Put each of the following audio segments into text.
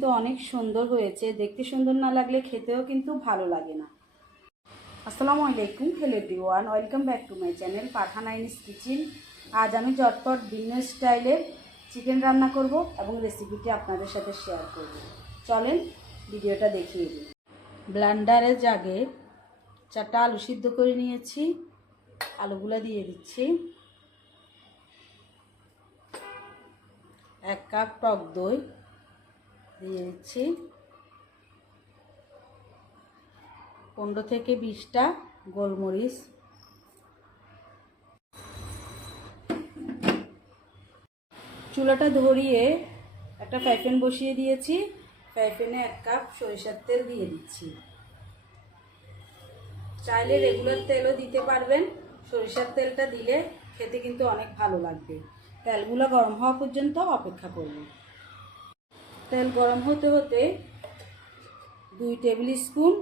কিন্তু অনেক সুন্দর হয়েছে, দেখতে সুন্দর না লাগলে খেতেও কিন্তু ভালো লাগে না। আসসালামু আলাইকুম, hello everyone, welcome back to my channel Pathan আইনিস কিচেন। আজ আমি ঝটপট ভিন্ন স্টাইলের চিকেন রান্না করব এবং রেসিপিটি আপনাদের সাথে শেয়ার করব। চলেন ভিডিওটা দেখিয়ে দিই। ব্লেন্ডারের জাগে 4টা আলু সিদ্ধ করে নিয়েছি, আলুগুলো দিয়ে দিচ্ছি। 1 কাপ টক দই দিয়ে দিচ্ছি। 15 থেকে 20টা গোলমরিচ, চুলাটা ধরিয়ে একটা ফ্রাই প্যান বসিয়ে দিয়েছি। ফ্রাই প্যানে 1 কাপ সরিষার তেল দিয়ে দিচ্ছি। চাইলে রেগুলার তেলও দিতে পারবেন, সরিষার তেলটা দিলে খেতে কিন্তু অনেক ভালো লাগবে। তেলগুলো গরম হওয়া পর্যন্ত অপেক্ষা করব। তেল গরম হতে হতে 2 টেবিল স্পুন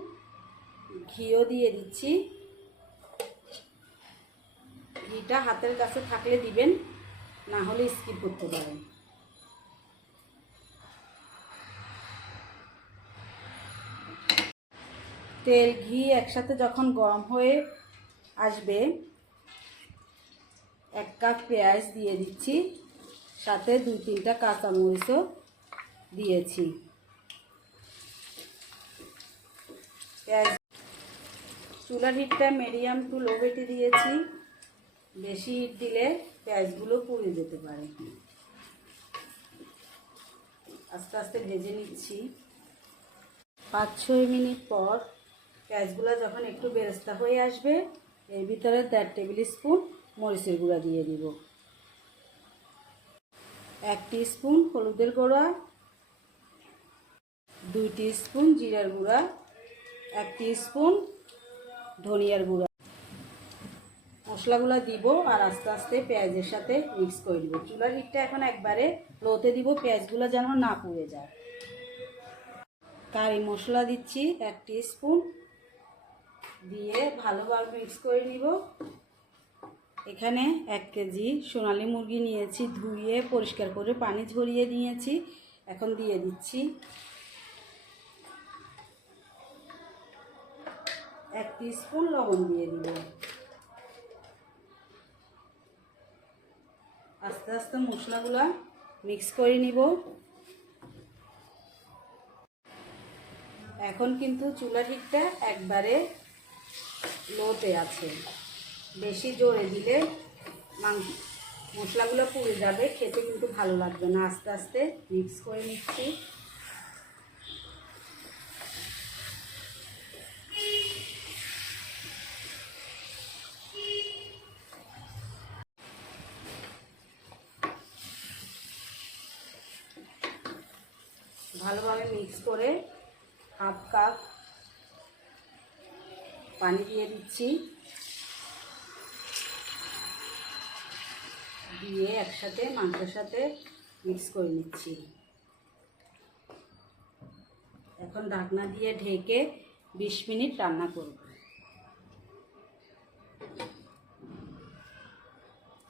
ঘিও দিয়ে দিচ্ছি। ঘিটা হাতের কাছে থাকলে দিবেন, না হলে স্কিপ করতে পারেন। তেল ঘি একসাথে যখন গরম হয়ে আসবে, 1 কাপ পেঁয়াজ দিয়ে দিচ্ছি, সাথে 2-3টা কাঁচামরিচও দিয়েছি। পেঁয়াজ চুলার হিটটা মিডিয়াম টু লো হিটে দিয়েছি। বেশি হিট দিলে পেঁয়াজগুলো পুড়ে যেতে পারে। আস্তে আস্তে ভেজে নিচ্ছি। 5-6 মিনিট পর পেঁয়াজগুলো যখন একটু বেরেস্তা হয়ে আসবে, এর ভিতরে 1.5 টেবিল স্পুন মরিচের গুঁড়া দিয়ে দিব, 1 টিস্পুন হলুদের গুঁড়া, 2 টিস্পুন জিরার গুঁড়া, 1 টিস্পুন ধনিয়ার গুঁড়া। মশলাগুলো দিব আর আস্তে আস্তে পেঁয়াজের সাথে মিক্স করে দিব। চুলার হিটটা এখন একবারে লোতে দিব, পেঁয়াজগুলো যেন না পুড়ে যায়। কারি মশলা দিচ্ছি 1 টিস্পুন, দিয়ে ভালোভাবে মিক্স করে নিব। এখানে 1 কেজি সোনালী মুরগি নিয়েছি, ধুয়ে পরিষ্কার করে পানি ঝরিয়ে নিয়েছি। এখন দিয়ে দিচ্ছি 1 টিস্পুন লবণ দিয়ে দিব। আস্তে আস্তে মশলাগুলো মিক্স করে নিব। এখন কিন্তু চুলার হিটটা একবারে লোতে আছে, বেশি জোরে দিলে মশলাগুলো পুড়ে যাবে, খেতে কিন্তু ভালো লাগবে না। আস্তে আস্তে মিক্স করে নিচ্ছি। ভালোভাবে মিক্স করে 1/2 কাপ পানি দিয়ে দিচ্ছি, দিয়ে একসাথে মাংসের সাথে মিক্স করে নিচ্ছি। এখন ঢাকনা দিয়ে ঢেকে 20 মিনিট রান্না করব।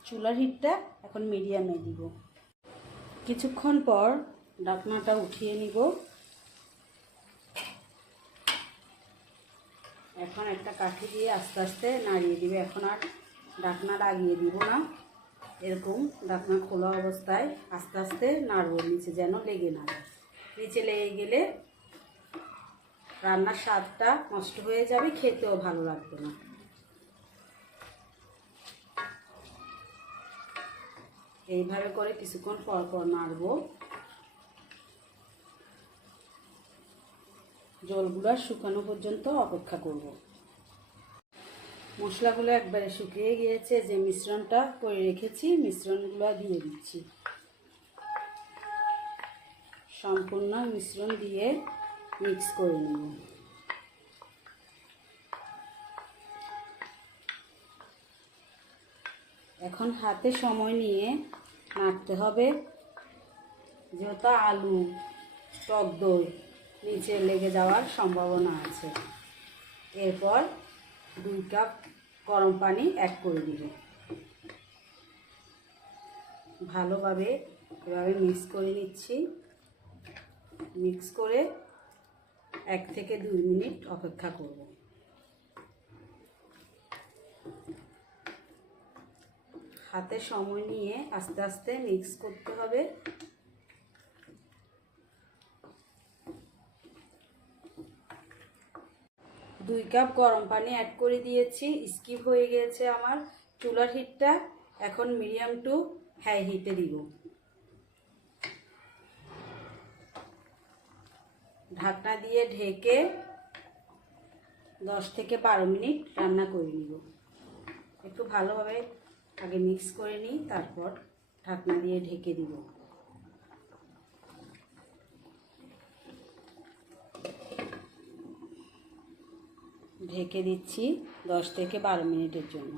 চুলার হিটটা এখন মিডিয়ামে দিব। কিছুক্ষণ পর ঢাকনাটা উঠিয়ে নিব। এখন একটা কাঠি দিয়ে আস্তে আস্তে নাড়িয়ে দিবে। এখন আর ঢাকনা লাগিয়ে দিব না, এরকম ঢাকনা খোলা অবস্থায় আস্তে আস্তে নাড়ব, নিচে যেন লেগে না যায়। নিচে লেগে গেলে রান্নার স্বাদটা নষ্ট হয়ে যাবে, খেতেও ভালো লাগবে না। এইভাবে করে কিছুক্ষণ পর পর নাড়ব। জলগুলো শুকানো পর্যন্ত অপেক্ষা করব। মশলাগুলো একবারে শুকিয়ে গিয়েছে, যে মিশ্রণটা করে রেখেছি মিশ্রণগুলো দিয়ে দিচ্ছি। সম্পূর্ণ মিশ্রণ দিয়ে মিক্স করে নেব। এখন হাতে সময় নিয়ে নাড়তে হবে, যেহেতু আলু টক দই নিচে লেগে যাওয়ার সম্ভাবনা আছে। এরপর 2 কাপ গরম পানি অ্যাড করে দিব। ভালোভাবে এভাবে মিক্স করে নিচ্ছি। মিক্স করে 1 থেকে 2 মিনিট অপেক্ষা করব। হাতে সময় নিয়ে আস্তে আস্তে মিক্স করতে হবে। দুই কাপ গরম পানি অ্যাড করে দিয়েছি। স্কিপ হয়ে গিয়েছে আমার। চুলার হিটটা এখন মিডিয়াম টু হাই হিটে দিব। ঢাকনা দিয়ে ঢেকে 10 থেকে 12 মিনিট রান্না করে নিব। একটু ভালোভাবে আগে মিক্স করে নিই, তারপর ঢাকনা দিয়ে ঢেকে দিব। ঢেকে দিচ্ছি 10 থেকে 12 মিনিটের জন্য।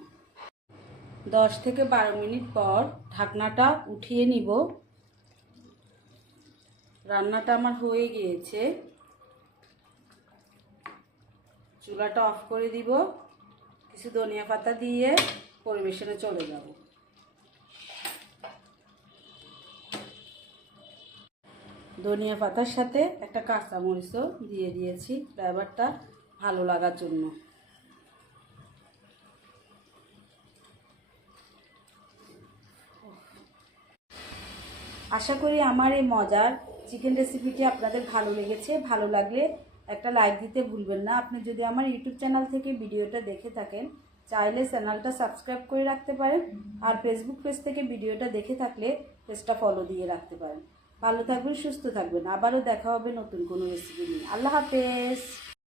10 থেকে 12 মিনিট পর ঢাকনাটা উঠিয়ে নিব। রান্নাটা আমার হয়ে গিয়েছে। চুলাটা অফ করে দিব। কিছু ধনিয়া পাতা দিয়ে পরিবেশনে চলে যাব। ধনিয়া পাতার সাথে একটা কাঁচামরিচও দিয়ে দিয়েছি ফ্লেভারটা ভালো লাগার জন্য। আশা করি আমার এই মজার চিকেন রেসিপিটি আপনাদের ভালো লেগেছে। ভালো লাগলে একটা লাইক দিতে ভুলবেন না। আপনি যদি আমার ইউটিউব চ্যানেল থেকে ভিডিওটা দেখে থাকেন, চাইলে চ্যানেলটা সাবস্ক্রাইব করে রাখতে পারেন। আর ফেসবুক পেজ থেকে ভিডিওটা দেখে থাকলে পেজটা ফলো দিয়ে রাখতে পারেন। ভালো থাকবেন, সুস্থ থাকবেন। আবারও দেখা হবে নতুন কোনো রেসিপি নিয়ে। আল্লাহ হাফেজ।